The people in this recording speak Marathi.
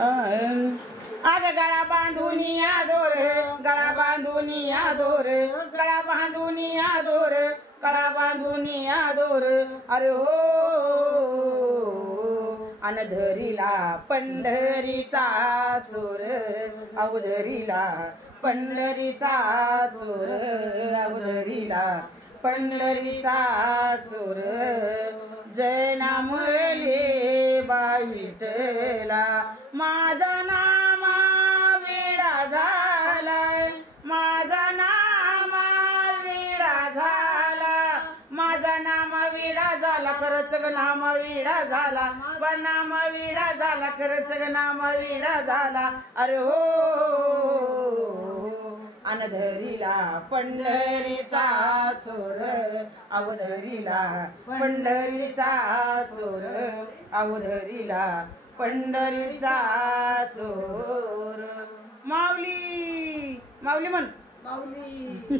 अग गळा बांधून या दोर, गळा बांधून या दोर, गळा बांधून या दोर, गळा बांधून या दोर. अरे हो अनधरीला पंढरीचा चोर, अवधरीला पंढरीचा चोर, अवधरीला पंढरीचा चोर. जय नाम ले बा विठ्ठला, माझा नाम वेडा झाला, माझा नाम वेडा झाला, माझा नाम वेडा झाला, खरंच ग नाम वेडा झाला, पण नाम वेडा झाला, खरंच ग नाम वेडा झाला. अरे हो अनधरीला पंढरीचा चोर, अवधरीला पंढरीचा चोर, अवधरीला पंढरीचा चोर. माऊली माऊली म्हण माऊली.